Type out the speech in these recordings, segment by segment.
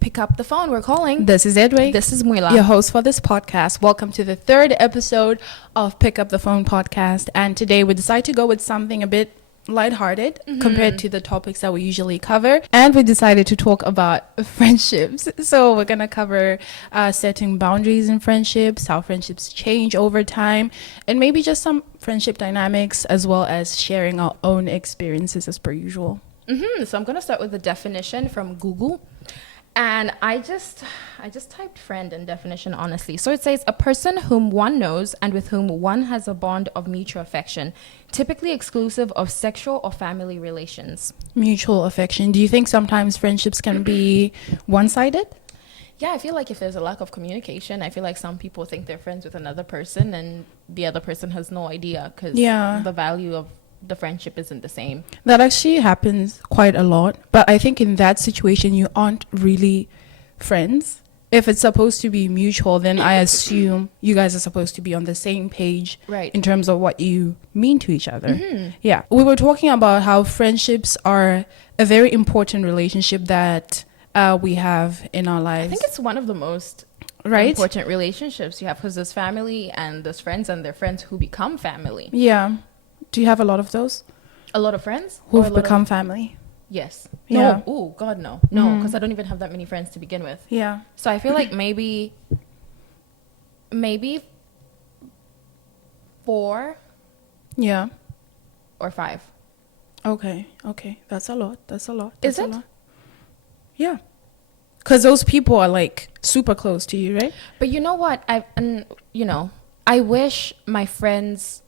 Pick up the phone. We're calling. This is Edway. This is Muila, your host for this podcast. Welcome to the third episode of Pick Up the Phone podcast. And today we decided to go with something a bit lighthearted compared to the topics that we usually cover. And we decided to talk about friendships. So we're going to cover setting boundaries in friendships, how friendships change over time, and maybe just some friendship dynamics, as well as sharing our own experiences as per usual. So I'm going to start with the definition from Google. And I just typed friend and definition, honestly. So it says a person whom one knows and with whom one has a bond of mutual affection, typically exclusive of sexual or family relations. Mutual affection. Do you think sometimes friendships can be one-sided? Yeah, I feel like if there's a lack of communication, I feel like some people think they're friends with another person and the other person has no idea because the value of the friendship isn't the same. That actually happens quite a lot. But I think in that situation, you aren't really friends. If it's supposed to be mutual, then I assume you guys are supposed to be on the same page, right, in terms of what you mean to each other. Yeah. We were talking about how friendships are a very important relationship that we have in our lives. I think it's one of the most important relationships you have because there's family and there's friends and they're friends who become family. Yeah. Do you have a lot of those? A lot of friends? Who've become family? Yes. Yeah. No. Oh, God, no. No, because I don't even have that many friends to begin with. Yeah. So I feel like maybe 4. Yeah. Or 5. Okay. That's a lot. Is it? Yeah. Because those people are like super close to you, right? But you know what? I wish my friends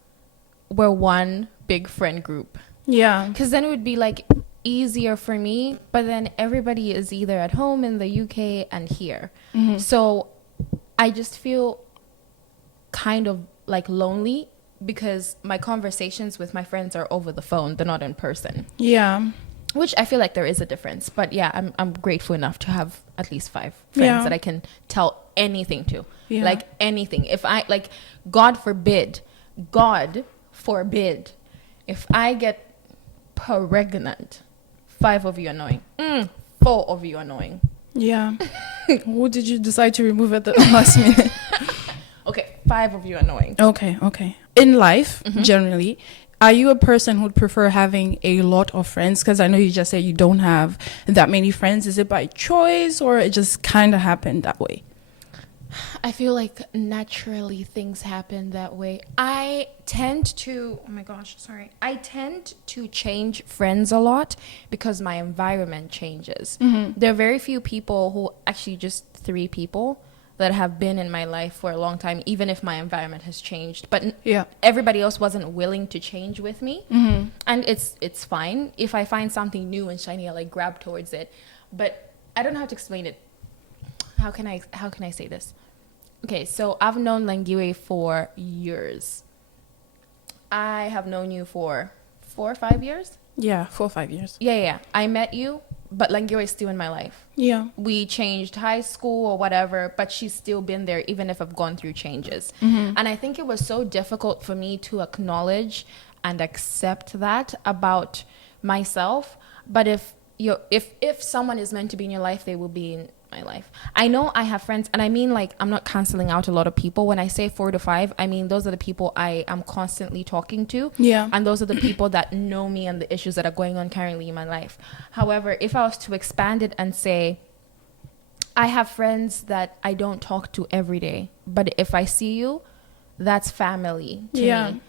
were one big friend group. Yeah. Because then it would be like easier for me. But then everybody is either at home in the UK and here. So I just feel kind of like lonely because my conversations with my friends are over the phone. They're not in person. Yeah. Which I feel like there is a difference. But yeah, I'm grateful enough to have at least 5 friends that I can tell anything to. Yeah. Like anything. If I, like, God forbid, if I get pregnant, 5 of you annoying. 4 of you annoying. Yeah. What did you decide to remove at the last minute? Okay, 5 of you annoying. Okay. In life, generally, are you a person who'd prefer having a lot of friends? Because I know you just said you don't have that many friends. Is it by choice or it just kind of happened that way? I feel like naturally things happen that way. I tend to change friends a lot because my environment changes. There are very few people who actually just 3 people that have been in my life for a long time, even if my environment has changed. But everybody else wasn't willing to change with me. And it's fine. If I find something new and shiny, I like grab towards it. But I don't know how to explain it. How can I say this? Okay, so I've known Langiwe for years. I have known you for 4 or 5 years? Yeah, 4 or 5 years. Yeah. I met you, but Langiwe is still in my life. Yeah. We changed high school or whatever, but she's still been there even if I've gone through changes. And I think it was so difficult for me to acknowledge and accept that about myself. But if someone is meant to be in your life, they will be in my life. I know I have friends, and I mean, like, I'm not canceling out a lot of people. When I say 4 to 5, I mean those are the people I am constantly talking to. Yeah. And those are the people that know me and the issues that are going on currently in my life. However, if I was to expand it and say I have friends that I don't talk to every day, but if I see you, that's family to me.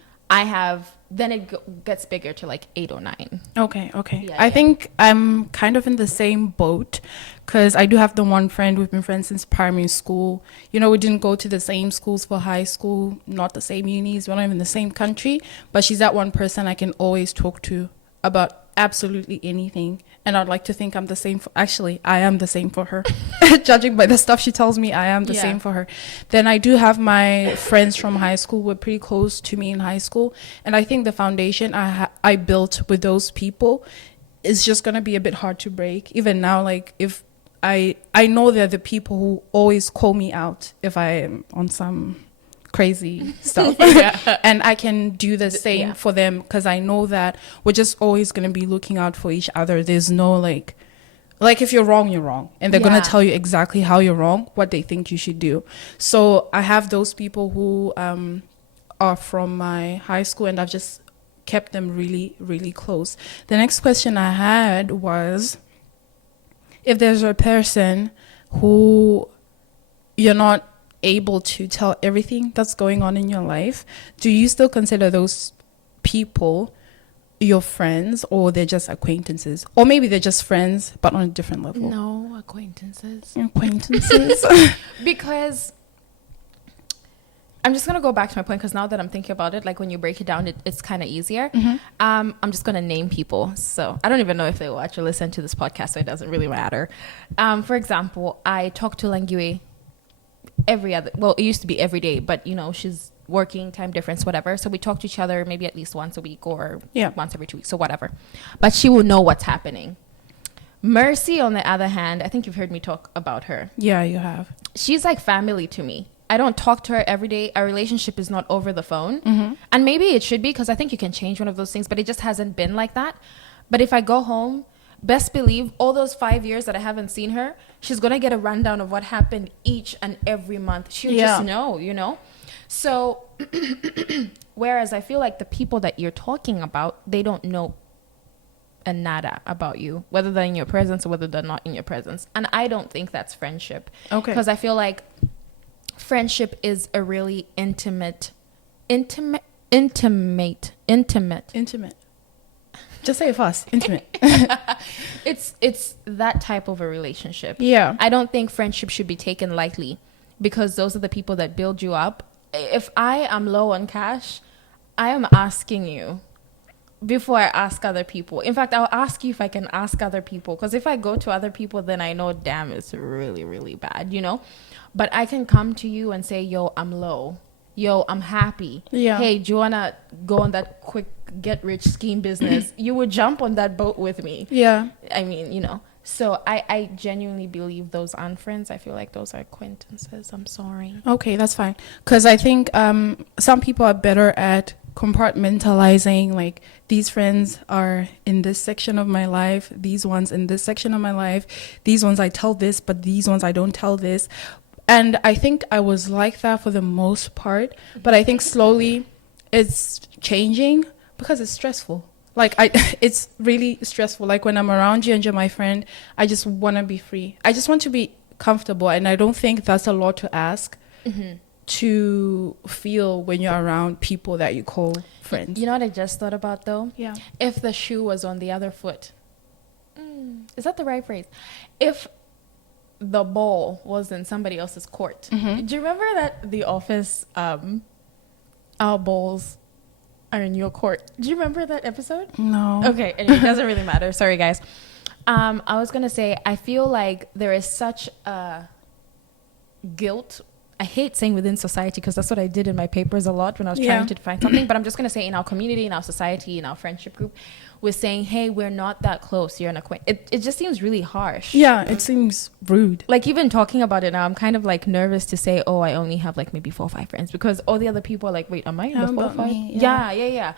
Then it gets bigger to like 8 or 9. Okay. I think I'm kind of in the same boat because I do have the one friend. We've been friends since primary school. You know, we didn't go to the same schools for high school, not the same unis. We're not even in the same country, but she's that one person I can always talk to about absolutely anything. And I'd like to think I'm the same I am the same for her. Judging by the stuff she tells me, I am the same for her. Then I do have my friends from high school. Were pretty close to me in high school. And I think the foundation I built with those people is just going to be a bit hard to break. Even now, like, if I know they're the people who always call me out if I am on some crazy stuff. And I can do the same for them because I know that we're just always going to be looking out for each other. There's no like Like if you're wrong, you're wrong, and they're Yeah. gonna tell you exactly how you're wrong, what they think you should do. So I have those people who are from my high school, and I've just kept them really, really close. The next question I had was, if there's a person who you're not able to tell everything that's going on in your life, do you still consider those people your friends, or they're just acquaintances, or maybe they're just friends but on a different level? No acquaintances. Acquaintances. Because I'm just gonna go back to my point, because now that I'm thinking about it, like when you break it down, it's kind of easier. I'm just gonna name people, so I don't even know if they watch or listen to this podcast, so it doesn't really matter. For example, I talk to Langue it used to be every day, but you know, she's working, time difference, whatever, so we talk to each other maybe at least once a week, or once every 2 weeks, so whatever, but she will know what's happening. Mercy, on the other hand, I think you've heard me talk about her. Yeah, you have. She's like family to me. I don't talk to her every day. Our relationship is not over the phone. And maybe it should be, because I think you can change one of those things, but it just hasn't been like that. But if I go home, best believe all those 5 years that I haven't seen her, she's going to get a rundown of what happened each and every month. She'll just know, you know? So, whereas I feel like the people that you're talking about, they don't know a nada about you, whether they're in your presence or whether they're not in your presence. And I don't think that's friendship. Okay. Because I feel like friendship is a really intimate. Just say it fast. Intimate. It's that type of a relationship. Yeah. I don't think friendship should be taken lightly, because those are the people that build you up. If I am low on cash, I am asking you before I ask other people. In fact, I'll ask you if I can ask other people, because if I go to other people, then I know, damn, it's really, really bad, you know? But I can come to you and say, yo, I'm low. Yo, I'm happy. Yeah. Hey, do you want to go on that quick get rich scheme business? You would jump on that boat with me. Yeah. I mean, you know. So I genuinely believe those aren't friends. I feel like those are acquaintances. I'm sorry. Okay, that's fine. Because I think some people are better at compartmentalizing, like, these friends are in this section of my life, these ones in this section of my life, these ones I tell this, but these ones I don't tell this. And I think I was like that for the most part, but I think slowly it's changing because it's stressful. Like, it's really stressful. Like, when I'm around you and you're my friend, I just want to be free. I just want to be comfortable. And I don't think that's a lot to ask to feel when you're around people that you call friends. You know what I just thought about, though? Yeah. If the shoe was on the other foot. Is that the right phrase? If the ball was in somebody else's court. Do you remember that The Office, our balls are in your court? Do you remember that episode? No. Okay, anyway, it doesn't really matter. Sorry, guys. I was going to say, I feel like there is such a guilt. I hate saying within society, because that's what I did in my papers a lot when I was trying to define something. But I'm just going to say, in our community, in our society, in our friendship group, we're saying, hey, we're not that close. You're an acquaintance. It just seems really harsh. Yeah, it seems rude. Like, even talking about it now, I'm kind of like nervous to say, oh, I only have like maybe 4 or 5 friends, because all the other people are like, wait, am I in How the 4 or about 5? me? Yeah.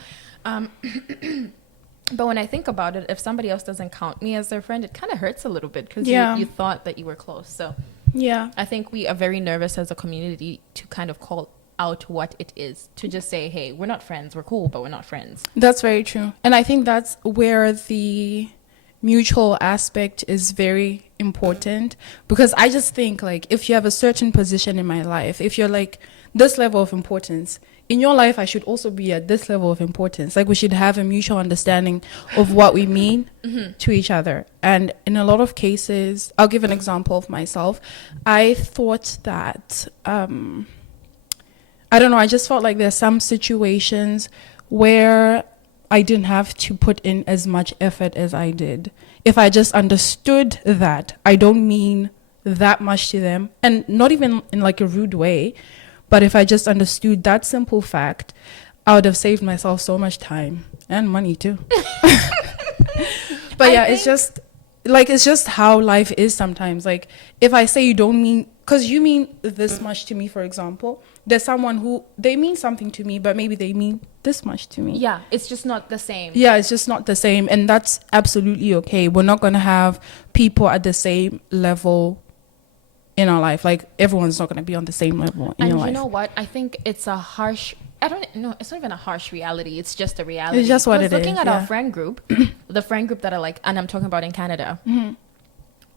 But when I think about it, if somebody else doesn't count me as their friend, it kind of hurts a little bit, because you thought that you were close. So Yeah. I think we are very nervous as a community to kind of call out what it is, to just say, hey, we're not friends, we're cool, but we're not friends. That's very true. And I think that's where the mutual aspect is very important, because I just think, like, if you have a certain position in my life, if you're like this level of importance in your life, I should also be at this level of importance. Like, we should have a mutual understanding of what we mean to each other. And in a lot of cases, I'll give an example of myself. I thought that I don't know, I just felt like there's some situations where I didn't have to put in as much effort as I did. If I just understood that I don't mean that much to them, and not even in like a rude way, but if I just understood that simple fact, I would have saved myself so much time and money too. But yeah, it's just like it's just how life is sometimes. Like if I say you don't mean, because you mean this much to me, for example, there's someone who they mean something to me, but maybe they mean this much to me. Yeah, it's just not the same. Yeah, it's just not the same, and that's absolutely okay. We're not going to have people at the same level in our life. Like everyone's not going to be on the same level in And your you life. know what? I think it's a harsh. I don't know. It's not even a harsh reality. It's just a reality. It's just what 'Cause it is, looking at yeah. our friend group, the friend group that are like, and I'm talking about in Canada. Mm-hmm.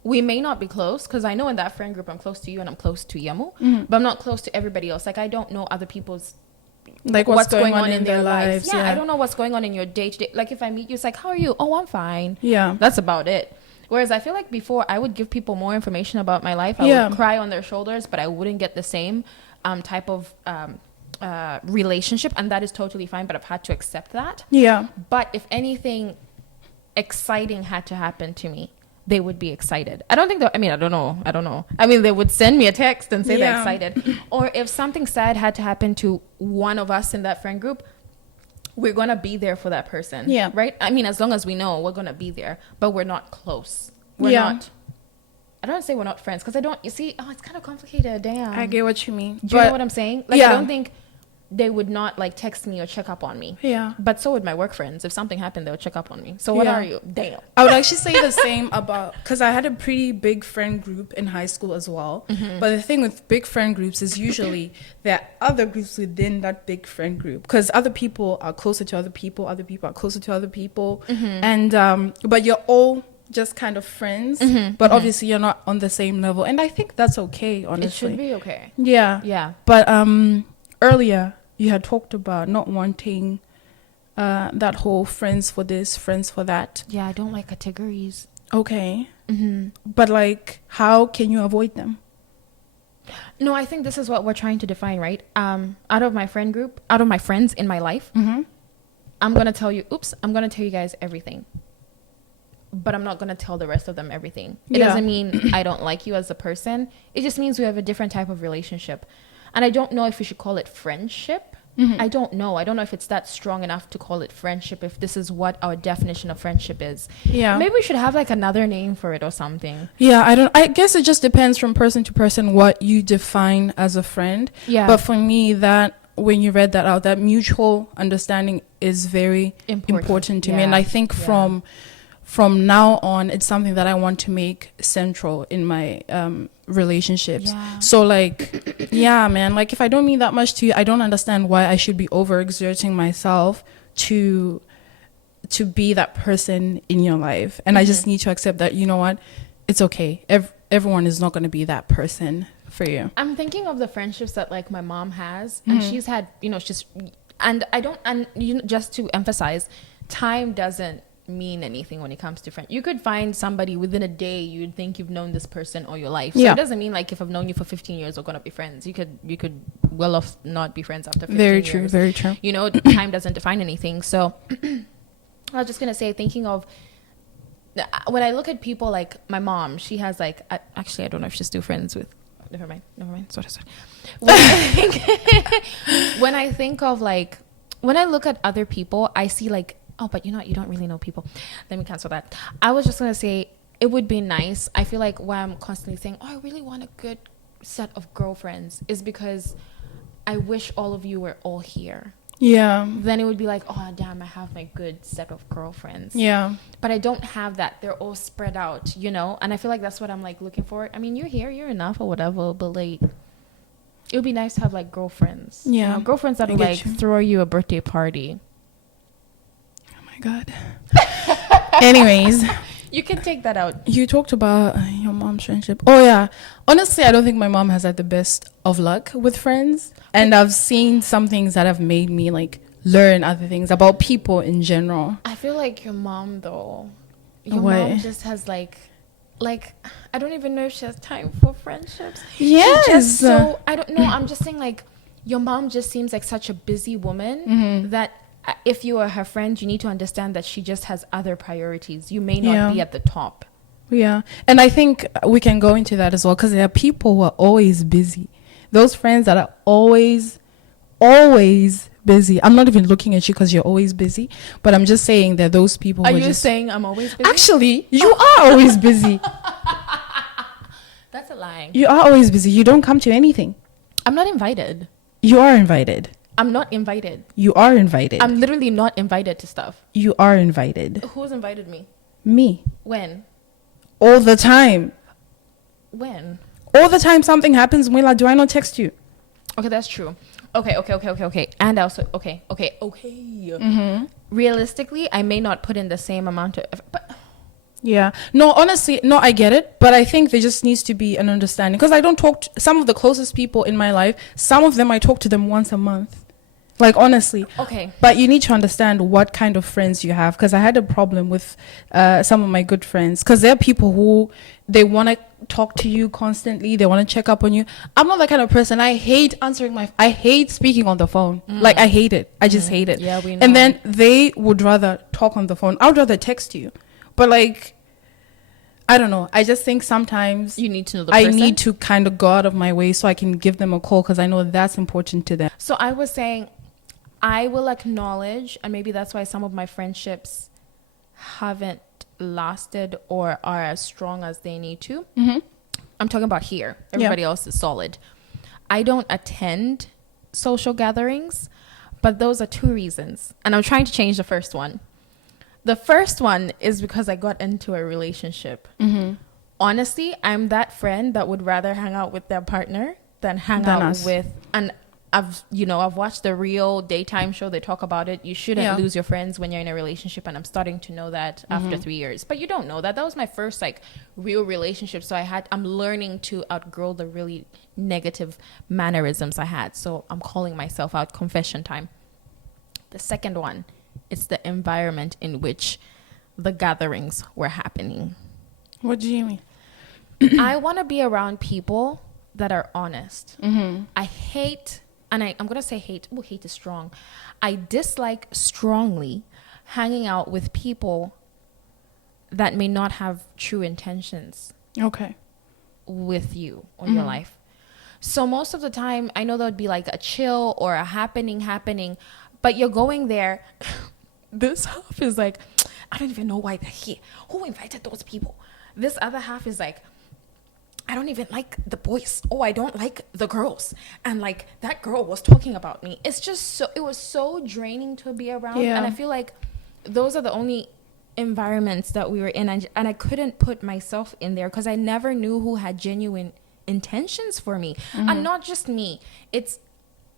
We may not be close because I know in that friend group I'm close to you and I'm close to Yamu, but I'm not close to everybody else. Like I don't know other people's Like what's going on in their lives. Yeah, I don't know what's going on in your day to day. Like if I meet you, it's like, how are you? Oh, I'm fine. Yeah. That's about it. Whereas I feel like before I would give people more information about my life. I Yeah. would cry on their shoulders, but I wouldn't get the same type of relationship, and that is totally fine. But I've had to accept that. Yeah. But if anything exciting had to happen to me, they would be excited. I don't think that, I mean, I don't know. I mean, they would send me a text and say they're Yeah. excited. Or if something sad had to happen to one of us in that friend group, we're going to be there for that person. Yeah. Right? I mean, as long as we know, we're going to be there, but we're not close. We're Yeah. not, I don't say we're not friends because I don't, you see, oh, it's kind of complicated. Damn. I get what you mean. Do you know what I'm saying? Like, yeah. I don't think they would not like text me or check up on me. Yeah. But so would my work friends. If something happened, they'll check up on me. So what Yeah. are you? Damn. I would actually say the same about, because I had a pretty big friend group in high school as well. Mm-hmm. But the thing with big friend groups is usually there are other groups within that big friend group, because other people are closer to other people are closer to other people. Mm-hmm. And, but you're all just kind of friends, but obviously you're not on the same level. And I think that's okay, honestly. It should be okay. Yeah. Yeah. But earlier you had talked about not wanting that whole friends for this, friends for that. Yeah, I don't like categories. Okay. Mm-hmm. But like, how can you avoid them? No, I think this is what we're trying to define, right? Out of my friend group, out of my friends in my life, I'm going to tell you, I'm going to tell you guys everything. But I'm not going to tell the rest of them everything. It Yeah. doesn't mean I don't like you as a person. It just means we have a different type of relationship. And I don't know if we should call it friendship. I don't know. I don't know if it's that strong enough to call it friendship, if this is what our definition of friendship is. Yeah. Maybe we should have like another name for it or something. Yeah, I guess it just depends from person to person what you define as a friend. Yeah. But for me, that when you read that out, that mutual understanding is very important to me. And Yeah. I think from now on, it's something that I want to make central in my relationships. Yeah. So like, yeah, man, like if I don't mean that much to you, I don't understand why I should be overexerting myself to be that person in your life. And I just need to accept that, you know what, it's okay. Everyone is not going to be that person for you. I'm thinking of the friendships that like my mom has, and she's had, and I don't, and just to emphasize, time doesn't mean anything when it comes to friends. You could find somebody within a day you'd think you've known this person all your life. So Yeah. it doesn't mean like if I've known you for 15 years we're gonna be friends. You could well off not be friends after 15 Very years. true, very true. Time doesn't define anything. So I was just gonna say, thinking of when I look at people like my mom, she has like actually I don't know if she's still friends with. Never mind. Sorry. When I think of like, when I look at other people, I see like, oh, but you don't really know people. Let me cancel that. I was just gonna say it would be nice. I feel like why I'm constantly saying, oh, I really want a good set of girlfriends is because I wish all of you were all here. Yeah. Then it would be like, oh damn, I have my good set of girlfriends. Yeah. But I don't have that. They're all spread out, and I feel like that's what I'm like looking for. I mean, you're here, you're enough or whatever, but like it would be nice to have like girlfriends. Yeah. Girlfriends that I will get like you. throw you a birthday party. Oh my God. Anyways, You can take that out. you talked about your mom's friendship. Oh yeah. Honestly, I don't think my mom has had the best of luck with friends. And I've seen some things that have made me like learn other things about people in general. I feel like your mom though. Your What? mom just has like I don't even know if she has time for friendships. Yes. She's just so I don't know. I'm just saying like your mom just seems like such a busy woman that if you are her friend, you need to understand that she just has other priorities. You may not Yeah. be at the top. Yeah. And I think we can go into that as well, because there are people who are always busy. Those friends that are always busy. I'm not even looking at you because you're always busy, but I'm just saying that those people Are who you just saying I'm always busy? actually you are always busy. That's a lie. You are always busy. You don't come to anything. I'm not invited. You are invited. I'm not invited. You are invited. I'm literally not invited to stuff. You are invited. Who's invited me? Me. When? All the time. When? All the time something happens, Mwela, do I not text you? Okay, that's true. Okay. And also, okay. Realistically, I may not put in the same amount of effort, but Yeah. No, honestly, no, I get it. But I think there just needs to be an understanding. Because I don't talk to some of the closest people in my life. Some of them, I talk to them once a month. Like, honestly. okay. But you need to understand what kind of friends you have. Because I had a problem with some of my good friends. Because there are people who, they want to talk to you constantly. They want to check up on you. I'm not that kind of person. I hate I hate speaking on the phone. Like, I hate it. I just hate it. Yeah, we know. And then they would rather talk on the phone. I would rather text you. But, like, I don't know. I just think sometimes You need to know the I person. need to kind of go out of my way so I can give them a call because I know that's important to them. So I was saying, I will acknowledge, and maybe that's why some of my friendships haven't lasted or are as strong as they need to. Mm-hmm. I'm talking about here. Everybody else is solid. I don't attend social gatherings, but those are two reasons. And I'm trying to change the first one. The first one is because I got into a relationship. Mm-hmm. Honestly, I'm that friend that would rather hang out with their partner than hang Than out us. with. And I've watched the real daytime show. They talk about it. You shouldn't Yeah. lose your friends when you're in a relationship. And I'm starting to know that after 3 years. But you don't know that. That was my first like real relationship. So I'm learning to outgrow the really negative mannerisms I had. So I'm calling myself out. Confession time. The second one, it's the environment in which the gatherings were happening. What do you mean? I want to be around people that are honest. Mm-hmm. I hate, and I'm going to say hate. Oh, hate is strong. I dislike strongly hanging out with people that may not have true intentions Okay. with you or your life. So most of the time, I know there would be like a chill or a happening, but you're going there. This half is like, I don't even know why they're here. Who invited those people? This other half is like, I don't even like the boys. Oh, I don't like the girls. And like that girl was talking about me. It's just it was so draining to be around. Yeah. And I feel like those are the only environments that we were in. And I couldn't put myself in there because I never knew who had genuine intentions for me. And not just me.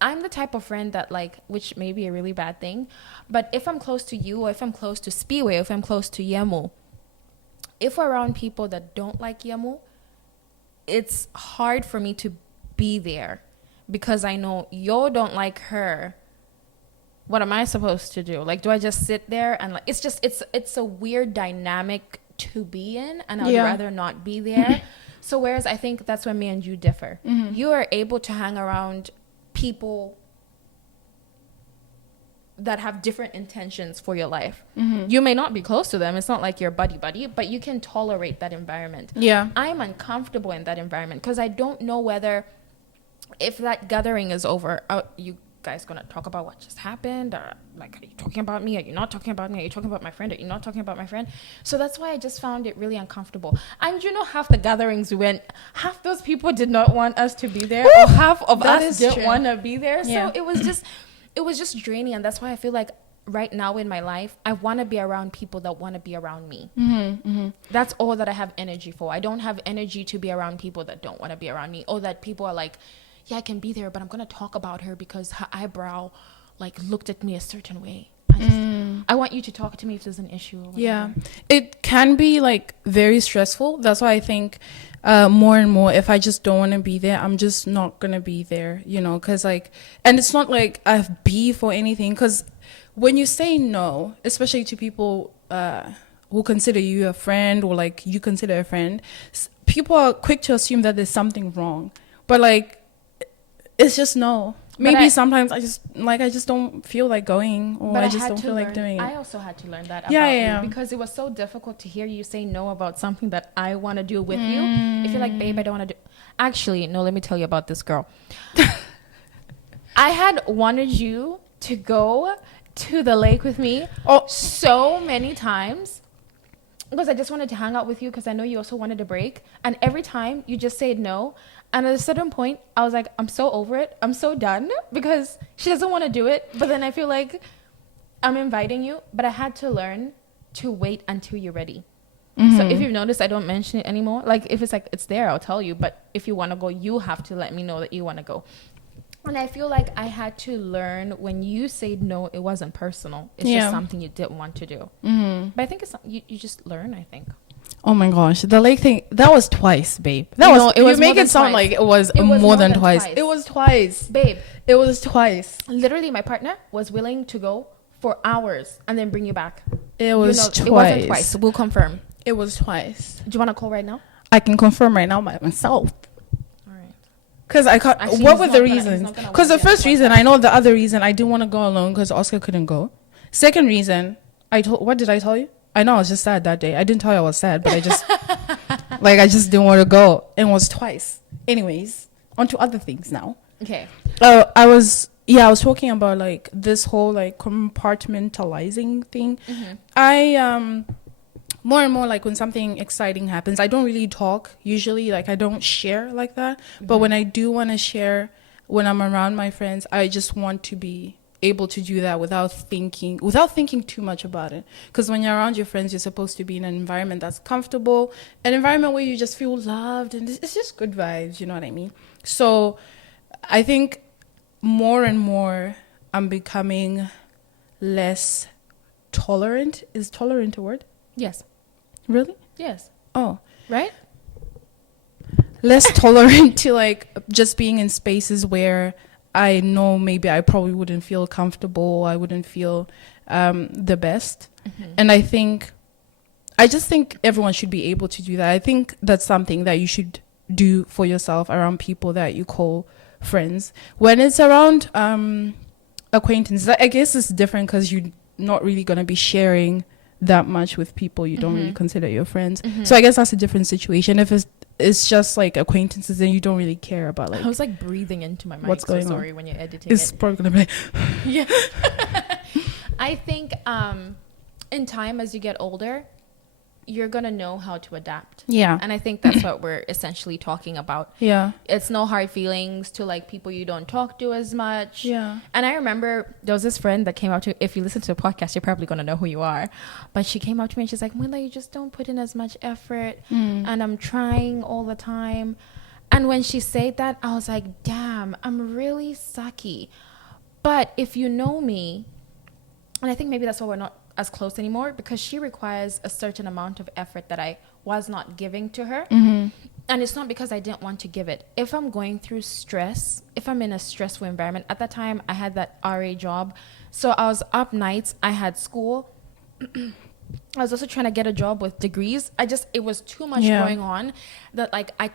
I'm the type of friend that like, which may be a really bad thing, but if I'm close to you or if I'm close to Spiwe, if I'm close to Yemu, if we're around people that don't like Yemu, it's hard for me to be there because I know you don't like her. What am I supposed to do? Like, do I just sit there and like, it's a weird dynamic to be in and I'd Yeah. rather not be there. So whereas I think that's where me and you differ. You are able to hang around people that have different intentions for your life. You may not be close to them. It's not like you're buddy, but you can tolerate that environment. Yeah. I'm uncomfortable in that environment because I don't know whether if that gathering is over, you guys gonna talk about what just happened? Or like, are you talking about me? Are you not talking about me? Are you talking about my friend? Are you not talking about my friend? So that's why I just found it really uncomfortable. And you know, half the gatherings we went, half those people did not want us to be there, or half of That us is didn't true. want to be there. Yeah. So it was just draining, and that's why I feel like right now in my life, I want to be around people that want to be around me. That's all that I have energy for. I don't have energy to be around people that don't want to be around me, or that people are like, yeah, I can be there, but I'm going to talk about her because her eyebrow like looked at me a certain way. I want you to talk to me if there's an issue. Or whatever. Yeah. It can be like very stressful. That's why I think more and more, if I just don't want to be there, I'm just not going to be there, you know, because like, and it's not like I have beef or anything, because when you say no, especially to people who consider you a friend or like you consider a friend, people are quick to assume that there's something wrong. But like, it's just no. Maybe sometimes I just don't feel like going, or But I just don't feel like learn, doing it. I also had to learn that about Yeah. you because it was so difficult to hear you say no about something that I want to do with you. If you're like, babe, I don't want to do. Actually, no. Let me tell you about this girl. I had wanted you to go to the lake with me so many times because I just wanted to hang out with you because I know you also wanted a break. And every time you just said no. And at a certain point, I was like, I'm so over it. I'm so done because she doesn't want to do it. But then I feel like I'm inviting you. But I had to learn to wait until you're ready. So if you've noticed, I don't mention it anymore. Like if it's like, it's there, I'll tell you. But if you want to go, you have to let me know that you want to go. And I feel like I had to learn when you said no, it wasn't personal. It's just something you didn't want to do. But I think it's you just learn, I think. Oh my gosh, the lake thing, that was twice, babe. It was you make it sound like it was more than twice. It was twice. Babe. It was twice. Literally, my partner was willing to go for hours and then bring you back. It was twice. It wasn't twice. We'll confirm. It was twice. Do you want to call right now? I can confirm right now by myself. All right. Because I can't. Actually, what were the reasons? Because the first reason, I know the other reason, I didn't want to go alone because Oscar couldn't go. Second reason, what did I tell you? I know I was just sad that day. I didn't tell you I was sad, but I just I just didn't want to go. And it was twice. Anyways, on to other things now. Okay. I was talking about like this whole like compartmentalizing thing. I more and more like when something exciting happens, I don't really talk usually, like I don't share like that. But when I do want to share, when I'm around my friends, I just want to be able to do that without thinking too much about it. Because when you're around your friends, you're supposed to be in an environment that's comfortable, an environment where you just feel loved, and it's just good vibes, you know what I mean? So I think more and more I'm becoming less tolerant. Is tolerant a word? Yes. Really? Yes. Oh. Right? Less tolerant to like just being in spaces where I know maybe I probably wouldn't feel comfortable. I wouldn't feel the best. And I just think everyone should be able to do that. I think that's something that you should do for yourself around people that you call friends. When it's around acquaintances, I guess it's different because you're not really going to be sharing that much with people you don't really consider your friends. So I guess that's a different situation. If it's just like acquaintances and you don't really care about like I was like breathing into my mic. What's going sorry on? When you're editing It's probably gonna be like yeah. I think in time as you get older, you're gonna know how to adapt. Yeah. And I think that's what we're essentially talking about. Yeah. It's no hard feelings to like people you don't talk to as much. Yeah. And I remember there was this friend that came up to, if you listen to the podcast, you're probably gonna know who you are. But she came up to me and she's like, Mwila, you just don't put in as much effort. And I'm trying all the time. And when she said that, I was like, damn, I'm really sucky. But if you know me, and I think maybe that's why we're not as close anymore, because she requires a certain amount of effort that I was not giving to her. And it's not because I didn't want to give it. If I'm going through stress, if I'm in a stressful environment, at that time I had that RA job, so I was up nights, I had school. I was also trying to get a job with degrees. It was too much going on that like I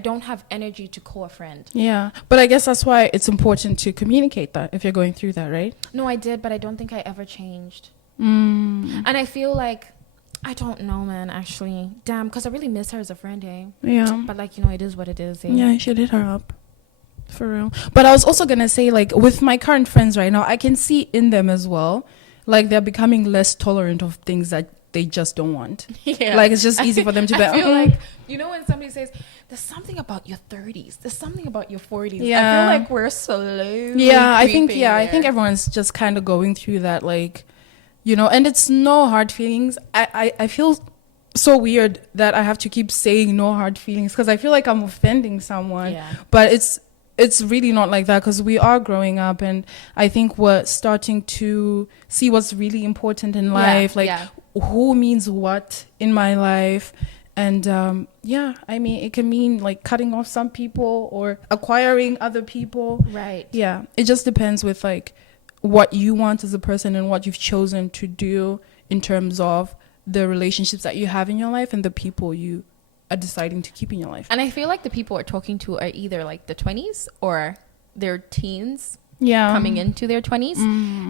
don't have energy to call a friend. Yeah. But I guess that's why it's important to communicate that if you're going through that, right? No, I did, but I don't think I ever changed. And I feel like, I don't know, man, actually. Damn, because I really miss her as a friend, eh? Yeah. But like, you know, it is what it is, eh? Yeah, you should hit her up. For real. But I was also going to say, like, with my current friends right now, I can see in them as well, like, they're becoming less tolerant of things that they just don't want. Yeah. Like, it's just easy for them to be I like, feel like, you know, when somebody says, there's something about your 30s, there's something about your 40s. Yeah. I feel like we're slowly I creeping think everyone's just kind of going through that, like, you know, and it's no hard feelings. I feel so weird that I have to keep saying no hard feelings because I feel like I'm offending someone. Yeah. But it's really not like that because we are growing up, and I think we're starting to see what's really important in life, who means what in my life. And I mean, it can mean like cutting off some people or acquiring other people. Right. Yeah, it just depends with like what you want as a person and what you've chosen to do in terms of the relationships that you have in your life and the people you are deciding to keep in your life. And I feel like the people we're talking to are either like the 20s or they're teens coming into their 20s.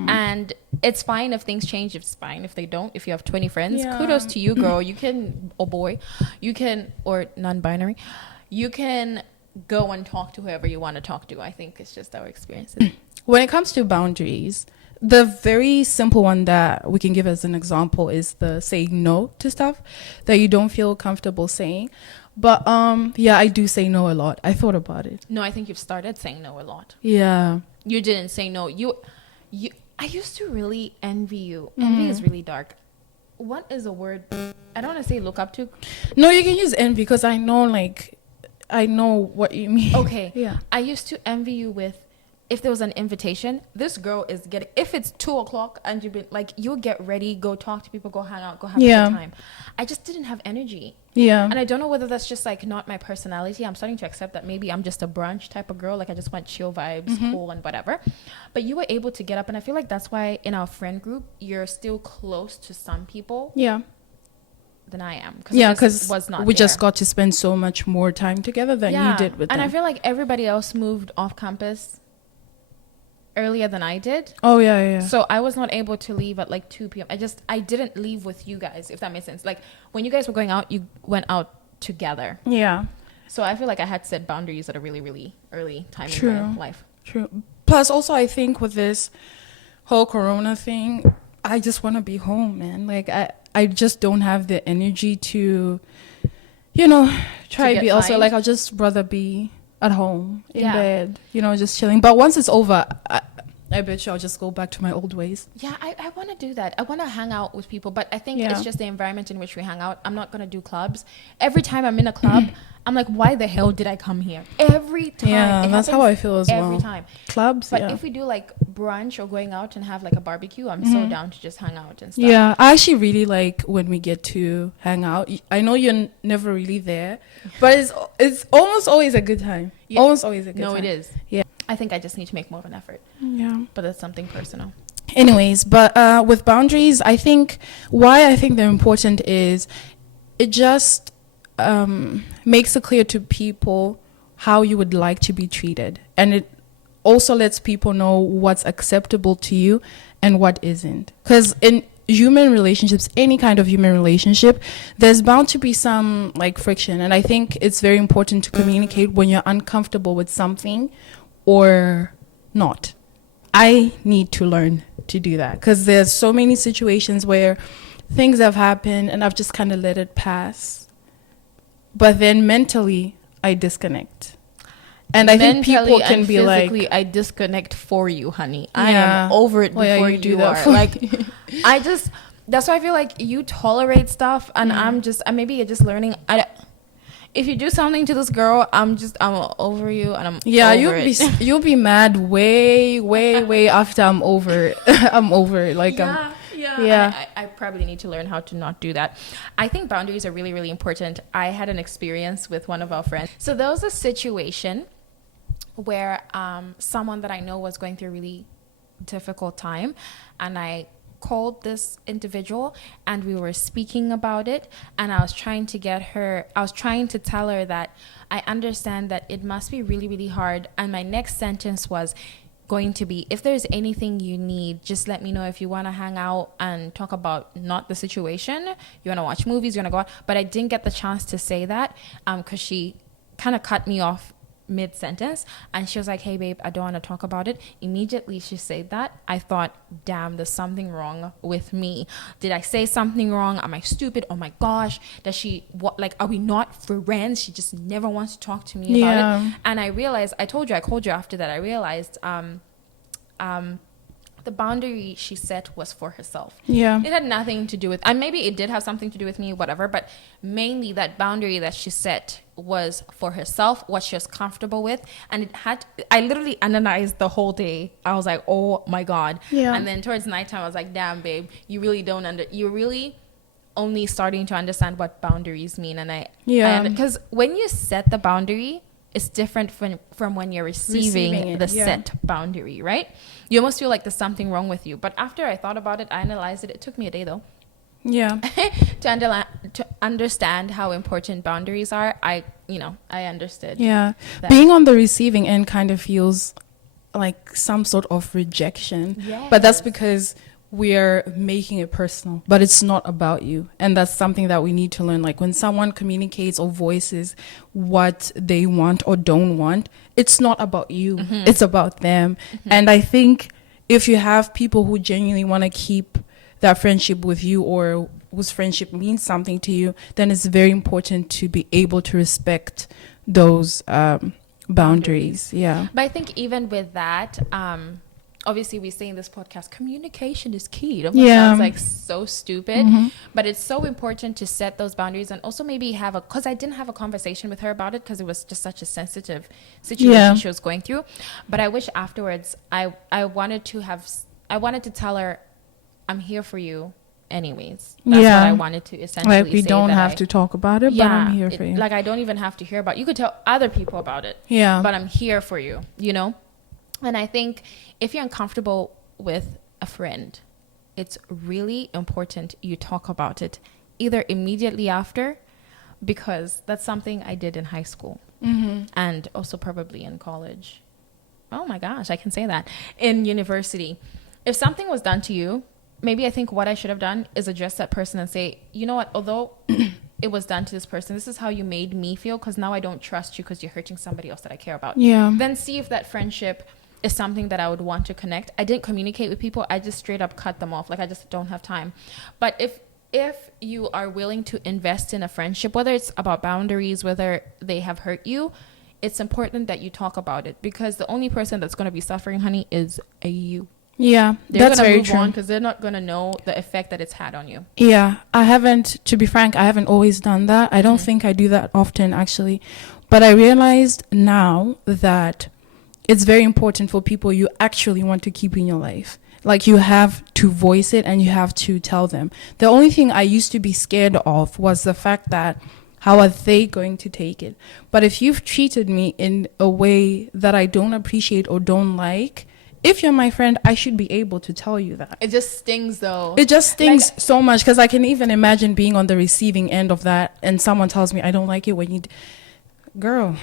And it's fine if things change. It's fine if they don't. If you have 20 friends, kudos to you, girl. You can, or boy, you can, or non-binary, you can go and talk to whoever you want to talk to. I think it's just our experiences. when it comes to boundaries, the very simple one that we can give as an example is the saying no to stuff that you don't feel comfortable saying. But yeah, I do say no a lot. I thought about it. No, I think you've started saying no a lot. Yeah. You didn't say no. You I used to really envy you. Envy is really dark. What is a word? I don't want to say look up to. No, you can use envy because I know, like, I know what you mean. Okay. Yeah. I used to envy you with, if there was an invitation, this girl is getting, if it's 2:00 and you've been like, you'll get ready, go talk to people, go hang out, go have a Yeah. good time. I just didn't have energy. Yeah. And I don't know whether that's just like not my personality. I'm starting to accept that maybe I'm just a brunch type of girl. Like I just want chill vibes, cool and whatever. But you were able to get up. And I feel like that's why in our friend group, you're still close to some people Yeah. than I am. Yeah, I because was not we there. just got to spend so much more time together than you did with and them. I feel like everybody else moved off campus earlier than I did. Oh, yeah, yeah. So I was not able to leave at like 2 p.m. I didn't leave with you guys, if that makes sense. Like when you guys were going out, you went out together. Yeah. So I feel like I had set boundaries at a really, really early time True. in my life. True. Plus, also, I think with this whole Corona thing, I just want to be home, man. Like, I just don't have the energy to, you know, try To to get be also, fined? like, I'll just rather be at home in Yeah. bed, you know, just chilling. But once it's over, I bet you I'll just go back to my old ways. Yeah, I want to do that. I want to hang out with people, but I think Yeah. it's just the environment in which we hang out. I'm not going to do clubs. Every time I'm in a club, I'm like, why the hell did I come here? Every time. Yeah, It that's how happens I feel as well. Every time. Clubs, But yeah. if we do like brunch or going out and have like a barbecue, I'm so down to just hang out and stuff. Yeah, I actually really like when we get to hang out. I know you're never really there, but it's almost always a good time. Yeah. Almost always a good No, time. it is. Yeah. I think I just need to make more of an effort, Yeah. but that's something personal. Anyways, but with boundaries, I think why I think they're important is it just makes it clear to people how you would like to be treated, and it also lets people know what's acceptable to you and what isn't. Because in human relationships, any kind of human relationship, there's bound to be some like friction, and I think it's very important to communicate when you're uncomfortable with something or not. I need to learn to do that because there's so many situations where things have happened and I've just kind of let it pass, but then mentally I disconnect. And I think people Mentally can and be like, physically, I disconnect for you, honey. I Yeah. am over it Well, yeah, before you do you that are. for Like, I just, that's why I feel like you tolerate stuff, and maybe you're just learning. If you do something to this girl, I'm over you, and I'm yeah, over it. you'll be mad way after I'm over it. I'm over it. Like Yeah. I probably need to learn how to not do that. I think boundaries are really, really important. I had an experience with one of our friends. So there was a situation where someone that I know was going through a really difficult time, and I called this individual and we were speaking about it, and I was trying to tell her that I understand that it must be really, really hard. And my next sentence was going to be, if there's anything you need, just let me know. If you want to hang out and talk about not the situation, you want to watch movies, you want to go out. But I didn't get the chance to say that because she kind of cut me off mid-sentence, and she was like, hey babe, I don't want to talk about it. Immediately she said that, I thought, damn, there's something wrong with me. Did I say something wrong? Am I stupid? Oh my gosh, does she what, like, are we not friends? She just never wants to talk to me about Yeah. it. And I realized, I called you after that, I realized the boundary she set was for herself. Yeah. It had nothing to do with, and maybe it did have something to do with me, whatever, but mainly that boundary that she set was for herself, what she was comfortable with. And I literally analyzed the whole day. I was like, oh my God. Yeah. And then towards nighttime, I was like, damn, babe, you're really only starting to understand what boundaries mean. And because when you set the boundary, it's different from when you're receiving it, the yeah. set boundary, right? You almost feel like there's something wrong with you. But after I thought about it, I analyzed it. It took me a day, though, Yeah. to understand how important boundaries are. I understood. Yeah. that. Being on the receiving end kind of feels like some sort of rejection. But that's Yes. because we're making it personal, but it's not about you. And that's something that we need to learn. Like when someone communicates or voices what they want or don't want, it's not about you. It's about them. And I think if you have people who genuinely want to keep that friendship with you, or whose friendship means something to you, then it's very important to be able to respect those boundaries. Yeah. But I think even with that, obviously we say in this podcast, communication is key. It almost sounds like so stupid, but it's so important to set those boundaries, and also maybe have because I didn't have a conversation with her about it because it was just such a sensitive situation she was going through. But I wish afterwards I wanted to tell her, I'm here for you anyways. That's what I wanted to essentially like we say, don't have to talk about it, but I'm here for you. Like I don't even have to hear about it. You could tell other people about it, but I'm here for you, you know? And I think if you're uncomfortable with a friend, it's really important you talk about it either immediately after, because that's something I did in high school and also probably in college. Oh my gosh, I can say that. In university. If something was done to you, maybe I think what I should have done is address that person and say, you know what, although it was done to this person, this is how you made me feel, because now I don't trust you because you're hurting somebody else that I care about. Then see if that friendship is something that I would want to connect. I didn't communicate with people. I just straight up cut them off. Like I just don't have time. But if you are willing to invest in a friendship, whether it's about boundaries, whether they have hurt you, it's important that you talk about it, because the only person that's going to be suffering, honey, is you. Yeah, They're that's gonna very move true. on because they're not going to know the effect that it's had on you. Yeah, I haven't, to be frank, I haven't always done that. I don't think I do that often, actually. But I realized now that it's very important for people you actually want to keep in your life. Like you have to voice it and you have to tell them. The only thing I used to be scared of was the fact that how are they going to take it? But if you've treated me in a way that I don't appreciate or don't like, if you're my friend, I should be able to tell you that. It just stings though. It just stings so much, because I can even imagine being on the receiving end of that and someone tells me, I don't like it when you... Girl,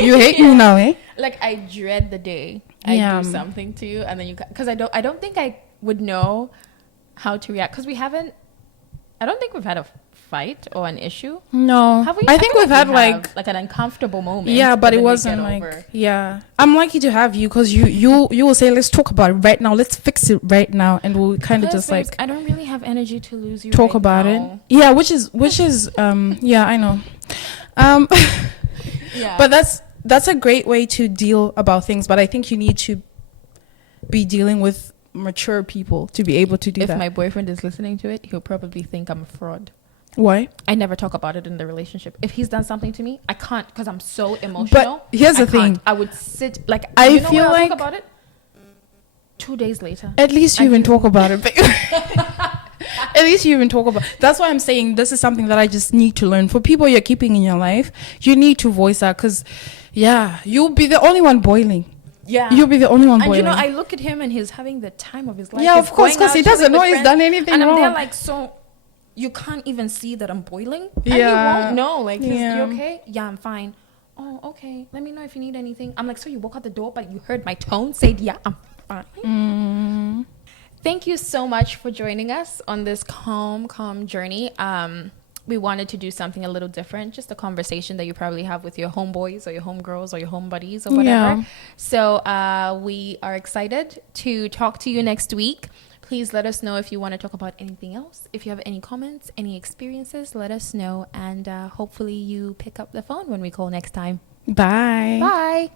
you hate me now, eh? Like I dread the day I do something to you and then you... Because I don't think I would know how to react, because I don't think we've had a fight or an issue. No, Have we? I think we've had like an uncomfortable moment. Yeah, but it wasn't like I'm lucky to have you, because you will say, let's talk about it right now, let's fix it right now, and we'll kind of just like I don't really have energy to lose you. Talk right about now. it. Yeah, which is yeah, I know. Yeah, but that's a great way to deal about things. But I think you need to be dealing with mature people to be able to do that. If my boyfriend is listening to it, he'll probably think I'm a fraud. Why? I never talk about it in the relationship. If he's done something to me, I can't, because I'm so emotional. But here's the thing. I would sit like I feel when like talk about it 2 days later. At least you even talk about it. At least you even talk about. That's why I'm saying this is something that I just need to learn. For people you're keeping in your life, you need to voice that, because you'll be the only one boiling. Yeah, you'll be the only one boiling. And I look at him and he's having the time of his life. Yeah, He's of course, because he doesn't know he's done anything and wrong. I'm there like, so you can't even see that I'm boiling? And Yeah. you won't know. Like, you okay? Yeah, I'm fine. Oh, okay. Let me know if you need anything. I'm like, so you walk out the door, but you heard my tone say, yeah, I'm fine. Thank you so much for joining us on this calm journey. We wanted to do something a little different, just a conversation that you probably have with your homeboys or your homegirls or your home buddies or whatever. So we are excited to talk to you next week. Please let us know if you want to talk about anything else. If you have any comments, any experiences, let us know. And hopefully you pick up the phone when we call next time. Bye. Bye.